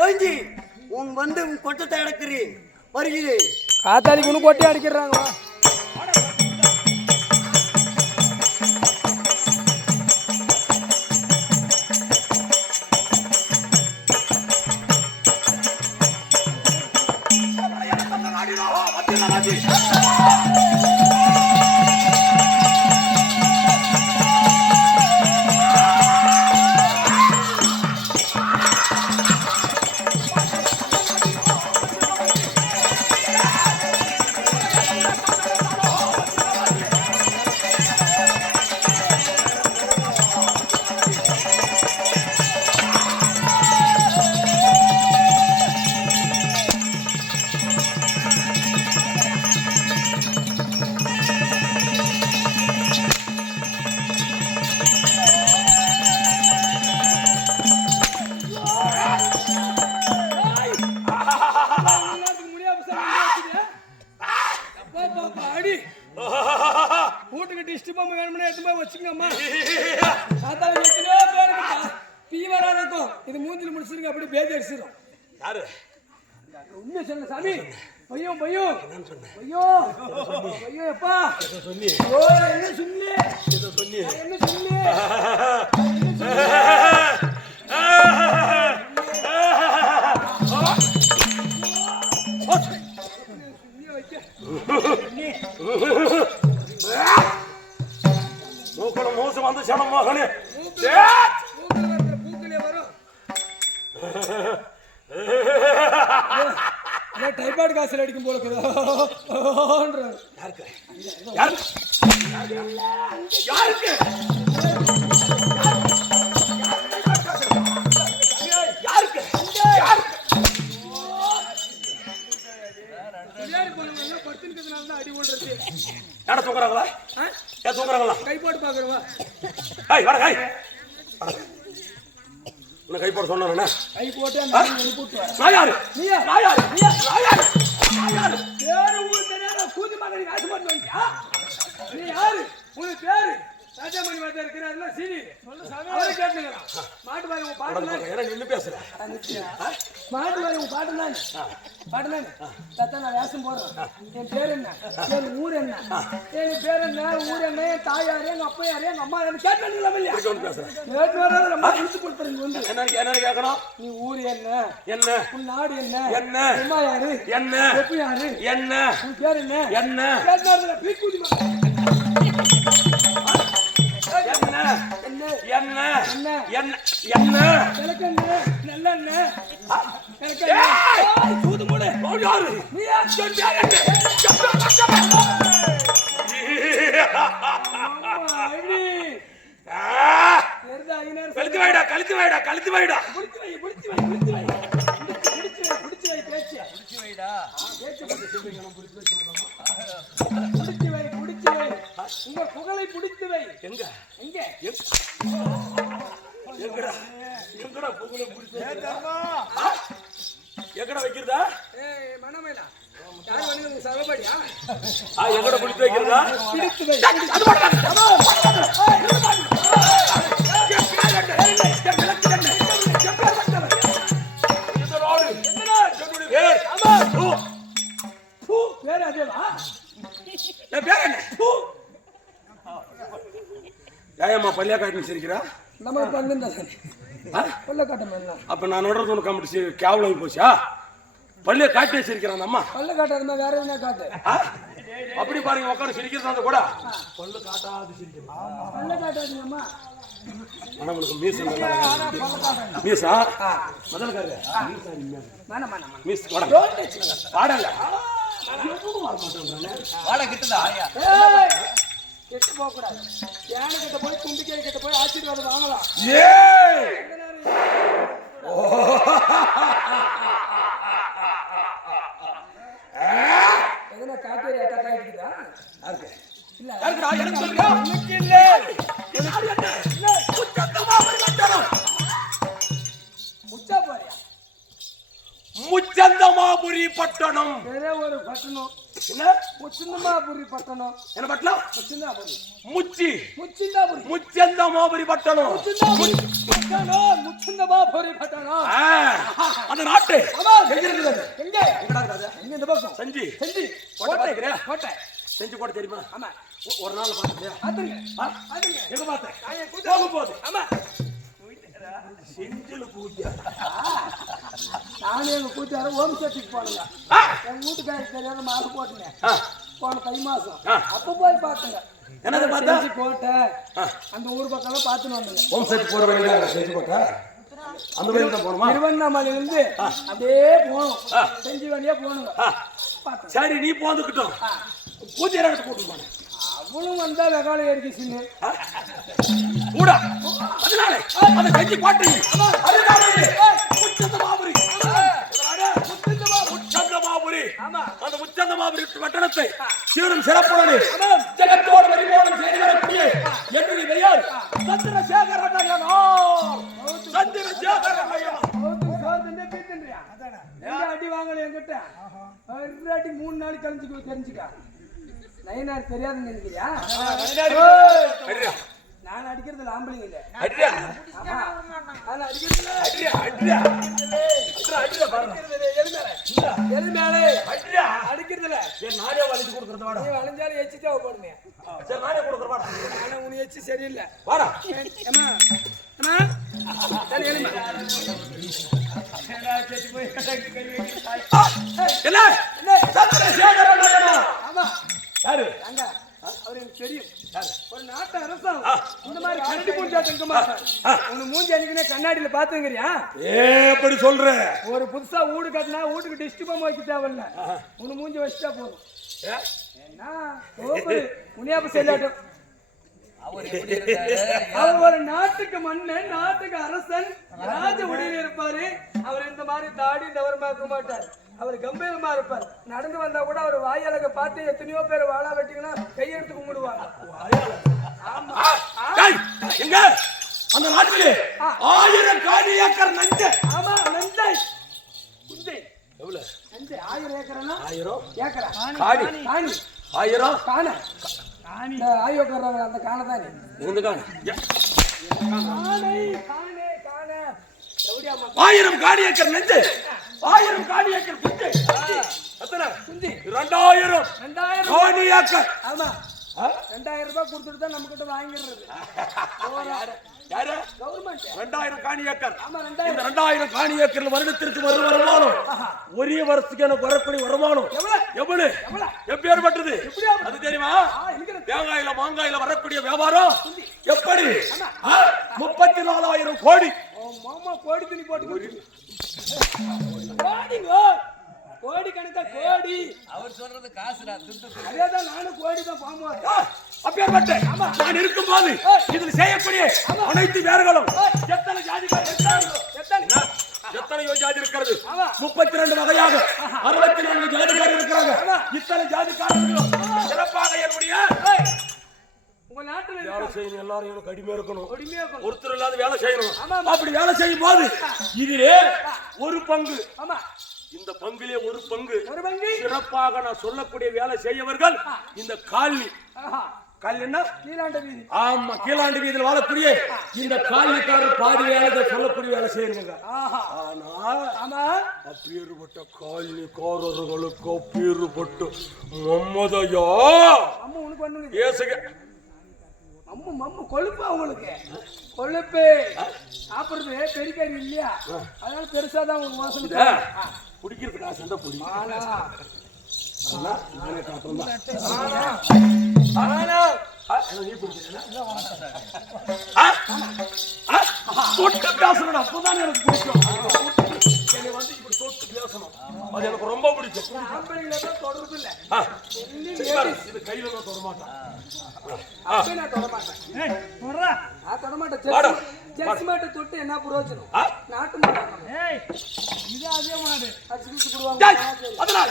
கோஞ்சி உன் வந்து உன் கொட்டத்தை அடக்குறேன் வருகிறேன். காத்தாடிக்கு ஒன்று கொட்டி அடிக்கிறாங்க. வீட்டுக்கு டிஸ்ட் பொம்மை வேணும்னா எடுத்து போய் வச்சுக்கோங்கம்மா. பீவரா இருக்கும். இது மூஞ்சில் முடிச்சிருங்க, அப்படி பேதி அடிச்சிடும். யாரு உண்மை சொல்ல சாமி. ஐயோ ஐயோ ஐயோ ஐயோ எப்பா சொன்னி என்ன சொல்லி சொன்னி என்ன சொல்லி மூக்கணும் மூசு வந்து சனம் மகனே பூக்களே வரும். டைபாய்டு காய்ச்சல் அடிக்கும் போல யாருக்கு யாருக்கு யாருக்கு அடி ஓடுறது யார தூக்குறாங்களா? ஏன் தூக்குறாங்களா? கை போட்டு பாக்குறவா? வர கை கை போட சொன்ன கை போட்டு நான் யாரு நீயா நான் யாரு நான் யாரு நான் யாரு பேரு ஊர் தெரியாத கூதி மகனை காசு பண்ணி வைக்கியா? நீ யாரு? உன் பேரு ராஜாமணி வார்த்தை இருக்கிறாருல சீனி சொல்லு சாமி. அவரை கேட்டுங்களா? மாட்டு பாரு உன் பாட்டு ஏன்னா நின்னு பேசுறேன். மாட்டு பாரு உன் பாட்டு தான் பாட்டு தான் தத்தா நான் வேஷம் போடுறேன். என் பேர் என்ன? என் ஊர் என்ன? என் பேர் என்ன? ஊர் என்ன? என் தாயாரு? எங்க அப்பா யாரு? எங்க அம்மா யாரு? கேட்டுங்களா இல்லையா? பேசுறேன். கேட்டு வர ரொம்ப பிடிச்சு கொடுத்துருங்க வந்து என்ன கேட்கணும்? நீ ஊர் என்ன? என்ன? உன் நாடு என்ன? என்ன? அம்மா யாரு? என்ன? எப்ப யாரு? என்ன? உன் பேர் என்ன? என்ன? கேட்டாருல பீக்கூதி என்ன? என்ன? என்ன? என்ன? என்ன? என்ன? கிழக்கண்ணு நல்லண்ணு சூது மூடு யாரு? நீ கழுத்து வைடா கழுத்து வைடா கழுத்து வைடா உங்க புகழை பிடித்து வை. எங்க எங்க எங்கடா எங்கடா புகழை பிடித்து எங்கடா வைக்கிறதா? மனமேடா யார் வந்து சகபடியா? எங்கடா பிடித்து வைக்கிறதா? பிடித்து வை. ஏமா பள்ளியா காட்டி சிரிக்கிறா? நம்ம பல்லுந்தா பல்ல காட்டம் என்ன? அப்ப நான் நடுறது ஒன்று காமிட்டு கேவலம் போச்சா? பள்ளிய காட்டி சிரிக்கிறான் அம்மா. பல்ல காட்டாதுமா வேற என்ன காட்டு? அப்படி பாருங்க உட்காந்து சிரிக்கிறது கூட பல்லு காட்டாது சிரிக்கிறான். பல்ல காட்டாதுங்கம்மா. ஆனா உனக்கு மீசா மீசா முதல்ல காரு மீஸ் வாடல வாட கிட்டதா கெட்டு போக கூடாது. யானை கிட்ட போய் தும்பிக்கை கிட்ட போய் ஆசீர்வாதம் வாங்கலாம். எதனா காட்டு அட்டாக் ஆயிடுதா? யாருக்கு இல்ல யாருக்குடா எனக்கு சொல்லுங்க. எனக்கு இல்ல முச்சா போறியா? முச்சந்தமாபுரி பட்டணம். வேற ஒரு பட்டணம். என்ன? முச்சந்தமாபுரி பட்டணம். என்ன பட்டணம்? முச்சந்தாபுரி. முச்சி முச்சந்தாபுரி. முச்சந்தமாபுரி பட்டணம். முச்சந்தாபுரி பட்டணம். முச்சந்தமாபுரி பட்டணம். அந்த அந்த நாட்டு ஆமா. எங்க இருக்குது? எங்க எங்கடா இருக்குது? எங்க இந்த பக்கம் செஞ்சு செஞ்சு கோட்டை பார்த்துக்கிறியா? கோட்டை செஞ்சு கோட்டை தெரியுமா? ஆமா ஒரு நாள் பார்த்துக்கிறியா? பாத்துங்க ஆ? பாத்துங்க எங்க பார்த்தேன்? நான் என் கூட்ட போக போகுது. ஆமா செஞ்சில கூட்டியா? நானே எங்க கூட்டார ஓம் சக்திக்கு போனங்க ஆ? என் வீட்டுக்காரருக்கு தெரியாத மாலை போட்டுங்க ஆ. போன தை மாசம் ஆ. அப்ப போய் பாத்துங்க என்னது பார்த்தா? செஞ்சு கோட்டை ஆ. அந்த ஊர் பக்கம் பாத்துன்னு வந்தேங்க ஓம் சக்தி போற வழியில செஞ்சு கோட்டை அந்த வழியில தான் போணுமா? திருவண்ணாமலையில இருந்து அப்படியே போகணும் செஞ்சு வழியா போகணுங்க ஆ. பாத்துங்க சரி நீ போந்துக்கிட்டோம் பூஜை இடத்துக்கு கூட்டு போனேன் அவளும் வந்தா வெகாலை ஏறிக்கு சின்ன கூட அதனால அந்த செஞ்சு கோட்டை அதுதானே முச்சந்தமாபுரி முச்சந்தமாபுரி ஆமா அந்த முச்சந்தமாபுரி பட்டணத்தை சீரும் சிறப்புடனே ஜெகத்தோடு பரிபூரணம் செய்து வரக்கூடிய என்னுடைய பெயர் சந்திரசேகர நாயனார். சந்திரசேகர நாயனார். அடி வாங்கல என்கிட்ட ஒரு அடி 3 நாள் கழிஞ்சு தெரிஞ்சுக்கா நயனார் தெரியாதுன்னு நினைக்கிறியா அடியா நான் அடிக்கிறது ஆம்பளைங்க இல்ல அடியா ஆமா நான் அடிக்கிறது அடியா அடியா அடியா பாருங்க எது மேலே அடியா அடிக்கிறது இல்ல ஏன் நானே வளைச்சு கொடுக்கறது வாடா. நீ வளைஞ்சாலும் எச்சு தேவைப்படுமே சரி நானே கொடுக்கற வாடா. ஆனா உனக்கு எச்சு சரியில்லை வாடா. அம்மா அம்மா சரி எழுமா என்ன சந்திரசேகர நாயனார். ஆமா யாரு? அங்க அவர் எனக்கு தெரியும் ஒரு நாட்டு அரசாங்கம் இந்த மாதிரி கரடி மூஞ்சா தங்க மாட்டார் உன் மூஞ்சி அன்னைக்குனே கண்ணாடியில பாத்துங்கறியா எப்படி சொல்ற? ஒரு புதுசா வீடு கட்டினா வீட்டுக்கு டிஸ்ட் பம் வைக்க தேவையில்ல உன் மூஞ்சி வச்சுட்டா போதும் என்ன சோப்பு உனியாப்ப செல்லாட்டும் அவர் ஒரு நாட்டுக்கு மன்னன் நாட்டுக்கு அரசன் ராஜ உடையில இருப்பாரு அவர் இந்த மாதிரி தாடி தவறமாக்க மாட்டார் அவர் கம்பீரமா இருப்பார் நடந்து வந்தா கூட அவர் வாயழக பார்த்து எத்தனையோ பேர் வாழா வெட்டிங்கன்னா கையெடுத்து கும்பிடுவாங்க எங்க அந்த நாட்டிலே 1000 காணி ஏக்கர் நஞ்ச. ஆமா நஞ்சை குஞ்சை எவ்வளவு நஞ்சை 1000 ஏக்கர்னா 1000 ஏக்கரா காணி காணி 1000 காண இந்த ஆயோக்கர் அந்த காண தானே இந்த காணி காணை காணே காண எப்படியா 1000 காணி ஏக்கர் நஞ்ச 1000 காணி ஏக்கர் குஞ்சை எத்தனை குஞ்சை 2000 காணி ஏக்கர். ஆமா 2000 ரூபாய் கொடுத்துட்டு தான் நம்ம கிட்ட வாங்கிடுறது யாரு? கவர்மெண்ட் 2000 காணி ஏக்கர். ஆமா இந்த 2000 காணி ஏக்கர்ல வருடத்திற்கு வரும் வருமானம் ஒரே வருஷத்துக்கு எனக்கு வரக்கூடிய வருமானம் எவ்வளவு எப்பேற்பட்டது அது தெரியுமா? தேங்காயில மாங்காயில வரக்கூடிய வியாபாரம் எப்படி 34,000 கோடி. மாமா கோடி துணி போட்டு கோடிங்க கோடி கணக்கா கோடி அவர் சொல்றது காசுடா அதேதான் நானும் கோடி தான் பாமா அப்பேற்பட்ட நான் இருக்கும்போது இதில் செய்யக்கூடிய அனைத்து வேர்களும் எத்தனை ஜாதிகள் எத்தனையோ ஜாதி இருக்கிறது 32 வகையாக 64 ஜாதிக்காரர் இருக்கிறாங்க. இத்தனை ஜாதிக்காரர்களும் சிறப்பாக என்னுடைய உங்க நாட்டுல வேலை செய்யணும். எல்லாரும் எனக்கு அடிமையா இருக்கணும், கொடிமையா ஒருத்தர் இல்லாத வேலை செய்யணும். அப்படி வேலை செய்யும் போது இதிலே ஒரு பங்கு ஆமா இந்த பங்கிலே ஒரு பங்கு ஒரு பங்கு சிறப்பாக நான் சொல்லக்கூடிய வேலை செய்யவர்கள் இந்த காலனி காலனி என்ன கீழாண்ட வீதி ஆமா கீழாண்டி வீதியில் வாழக்கூடிய இந்த காலனிக்காரர் பாதி வேலை சொல்லக்கூடிய வேலை செய்யணுங்க. ஆனா ஆமா அப்பேற்பட்ட காலனிக்காரர்களுக்கு அப்பேற்பட்ட மம்மதையா அம்மா உனக்கு பண்ணுங்க ஏசுக அம்மா மம்மு கொழுப்பு அவங்களுக்கு கொழுப்பு சாப்பிடுறது பெரிக்காரி இல்லையா அதனால பெருசா தான் உங்களுக்கு மோசம் குடிக்கிறதுக்கு காசு இருந்தா புடி நானே காட்டுறேன் நீ குடிக்கிறேன் தொட்டு பேசணும் அப்பதான் எனக்கு பிடிக்கும். என்னை வந்து இப்படி தொட்டு பேசணும் அது எனக்கு ரொம்ப பிடிக்கும். ஆம்பளைங்களை தான் தொடர்பு இல்ல இது கையில நான் தொட மாட்டேன். அப்ப நான் தொட மாட்டேன் நான் தொட மாட்டேன் செஸ் மாட்டை தொட்டு என்ன பிரயோஜனம் நாட்டு மாடு இது அதே மாடு அடிச்சு கொடுவாங்க அதனால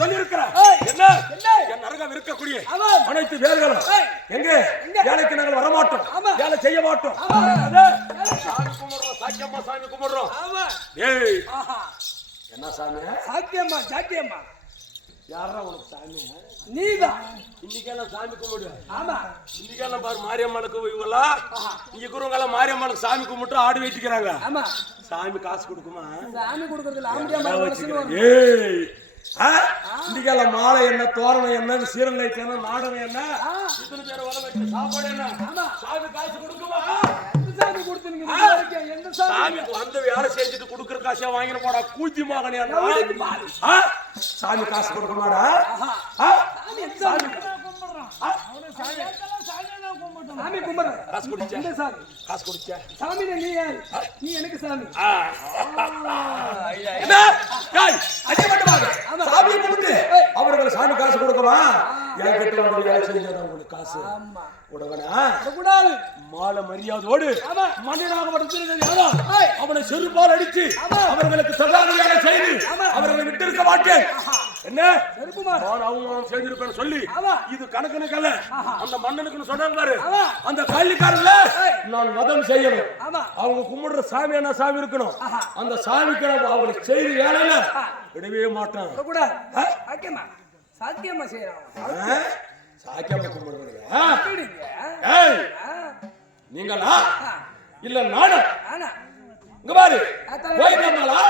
சொல்லியிருக்கிறேன் என்ன என் அருகம் இருக்கக்கூடிய அனைத்து வேர்களும் எங்க வேலைக்கு நாங்கள் வரமாட்டோம், வேலை செய்ய மாட்டோம். சாமி கும்பிடுறோம், சாக்கியம்மா சாமி கும்பிடுறோம். ஏய் என்ன சாமி? சாக்கியம்மா சாக்கியம்மா யாரா உனக்கு சாமி? நீதான். இன்னைக்கெல்லாம் சாமி கும்பிடு. ஆமா. இன்னைக்கெல்லாம் பாரு மாரியம்மனுக்கு இவங்கெல்லாம் இங்க இருக்கிறவங்கெல்லாம் மாரியம்மனுக்கு சாமி கும்பிட்டு ஆடு வச்சுக்கிறாங்க. ஆமா. சாமி காசு கொடுக்குமா? சாமி கொடுக்கறதுல ஆம்பியா வச்சுக்கிறேன். ஏய் இன்னைக்கெல்லாம் மாலை என்ன, தோரணம் என்ன, சீரலைட் என்ன, நாடகம் என்ன, இத்தனை பேர் வர வச்சு சாப்பாடு என்ன? சாமி காசு கொடுக்குமா? சாமி கொடுத்துருங்க. எந்த சாமிக்கு வந்து வேலை செஞ்சுட்டு கொடுக்குற காசையா வாங்கின போடா கூத்தி மகனே. சாமி காசு கொடுக்கமாடா? சாமி கும்பிடுறேன். காசு குடிச்சா? காசு குடிச்சா? சாமி நீ யாரு? நீ எனக்கு சாமி. என்ன சாமி கும்பிட்டு அவர்கள் சாமி காசு கொடுக்கமா? என் கிட்ட வந்து வேலை செஞ்சா உங்களுக்கு காசு கூடாது. மாலை மரியாதையோடு மன்னனாக அவனை செருப்பால் அடித்து அவர்களுக்கு சகாதார செய்து அவர்களை விட்டிருக்க மாட்டேன். என்ன அவமானம் செய்திருப்பேன் சொல்லி இது கணக்கணக்கல்ல. அந்த மன்னனுக்கு சொன்னாங்க பாரு, அந்த கல்விக்காரங்கள நான் மதம் செய்யணும். அவங்க கும்பிடுற சாமி என்ன சாமி இருக்கணும். அந்த சாமிக்கு அவங்களுக்கு செய்தி வேலையில விடவே மாட்டான். சாத்தியமா செய்யறான். சாக்கியமா கும்பிடுறீங்க நீங்களா இல்ல நானா? இங்க பாரு, ஓய்தம்மாளா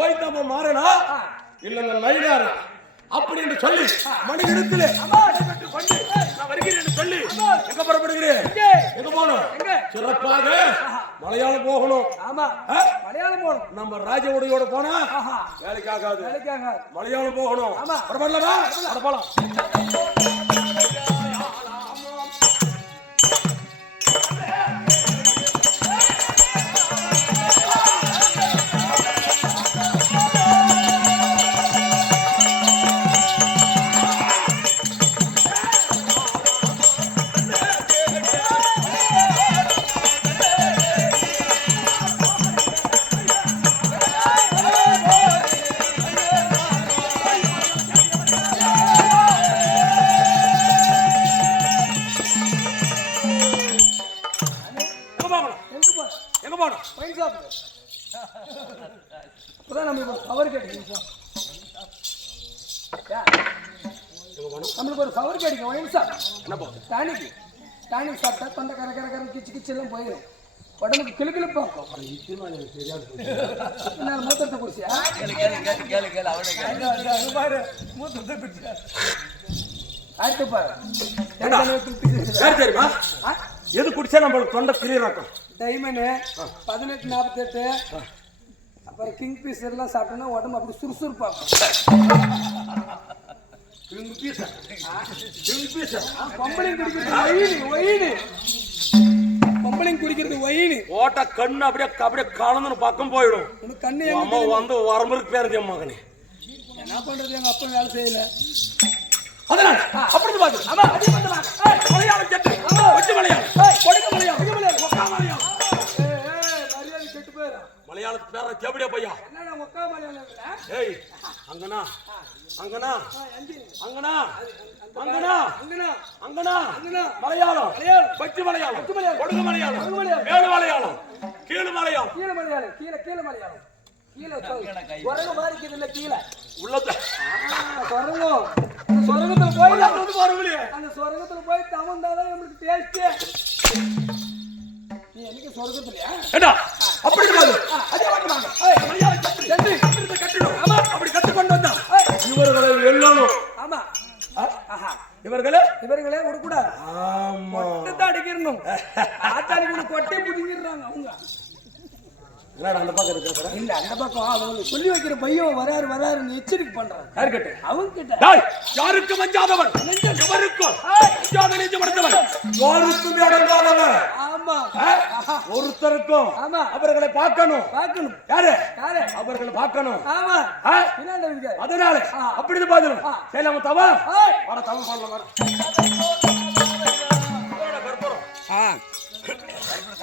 ஓய்தம்மா மாறனா இல்ல நைனாரா அப்படின்னு சொல்லி மணியிடத்திலே நான் வருகிறேன் சொல்லி எங்க புறப்படுகிறேன்? எங்க போகணும்? சிறப்பாக மலையாளம் போகணும். ஆமா, மலையாளம் போகணும். நம்ம ராஜவுடையோட போனா வேலைக்கு ஆகாது. மலையாளம் போகணும். புறப்படலாமா? போலாம். அப்பதான் நம்மளுக்கு பவர் கிடைக்கும். நம்மளுக்கு ஒரு பவர் கிடைக்கும். டானிக் டானிக் சாப்பிட்டா தொண்டை கர கர கர கிச்சு கிச்சு எல்லாம் போயிடும். உடம்புக்கு கிளுக்கிழப்பா மூத்தத்தை குடிச்சியா? மூத்தத்தை குடிச்சா ஆயிட்டு பாரு. தெரியுமா எது குடிச்சா நம்மளுக்கு தொண்டை கிளியர் ஆகும்? டைமனு 1848 அப்புறம் கிங் பீஸ் எல்லாம் சாப்பிட்டோம்னா உடம்பு அப்படி சுறுசுறுப்பாகும். பொம்பளைங்க குடிக்கிறது ஒயினு ஓட்ட கண்ணு அப்படியே அப்படியே கலந்துன்னு பக்கம் போயிடும். கண்ணு அம்மா வந்து வரம்புக்கு பேருது என் மகனே. என்ன பண்றது, எங்க அப்பா வேலை செய்யல. அதனால அப்படி பாத்து ஆமா அதே பண்ணலாம். மலையாளம் செட்டு ஒட்டு மலையாளம் கொடுக்க மலையாளம் ஒக்கா மலையாளம். மரியாதை செட்டு பேர் மலையாளத்து பேர கேபடியா பையா. என்னடா ஒக்கா மலையாளம்? ஏய் அங்கனா அங்கனா அங்கனா அங்கனா அங்கனா அங்கனா மலையாளம் பச்சை மலையாளம் கொடுக்க மலையாளம் மேல மலையாளம் கீழ மலையாளம் கீழ மலையாளம் கீழ கீழ மலையாளம் கீழ குரங்கு மாதிரி இருக்குதுல்ல கீழ உள்ளத குரங்கும் சொரங்கத்துல போய் அந்த சொரங்கத்துல போய் தவந்தாதான் நம்மளுக்கு டேஸ்டே. நீ எனக்கு சொரங்கத்துலயா ஏடா அப்படி இருக்காது. அதே வாங்க மலையாளம் கட்டு கட்டு கட்டணும். ஆமா அப்படி கட்டு கொண்டு வந்தா இவர்களை வெல்லணும். ஆமா இவர்களே விடக்கூடாது. ஆமா கொட்டை அடிக்கணும். ஆட்டாளிக்கு கொட்டை புடிங்கிடுறாங்க அவங்க. அந்த பக்கம் இருக்கு இல்ல அந்த பக்கம் அவங்க சொல்லி வைக்கிற பையன் வராருன்னு எச்சரிக்கை பண்றாங்க. யார்கிட்ட? அவங்க கிட்ட. யாருக்கு மஞ்சாதவன் எவருக்கும் நெஞ்சமடைந்தவன் யாருக்கும் அடங்காதவன். ஆமா ஒருத்தருக்கும் ஆமா அவர்களை பார்க்கணும். யாரு அவர்களை பார்க்கணும். ஆமா அதனால அப்படி பாத்துரும். சரி நம்ம தவா வர தவம் பண்ணலாம்.